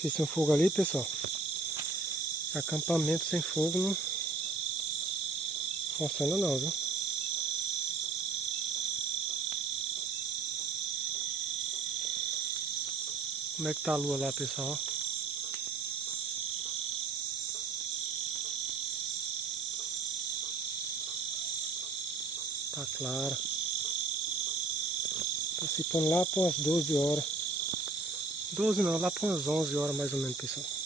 Fiz sem fogo ali, pessoal. Acampamento sem fogo não funciona não, viu? Como é que tá a lua lá, pessoal? Tá clara. Tá se pondo lá para umas 12 horas. 12 não, lá para umas 11 horas mais ou menos, pessoal.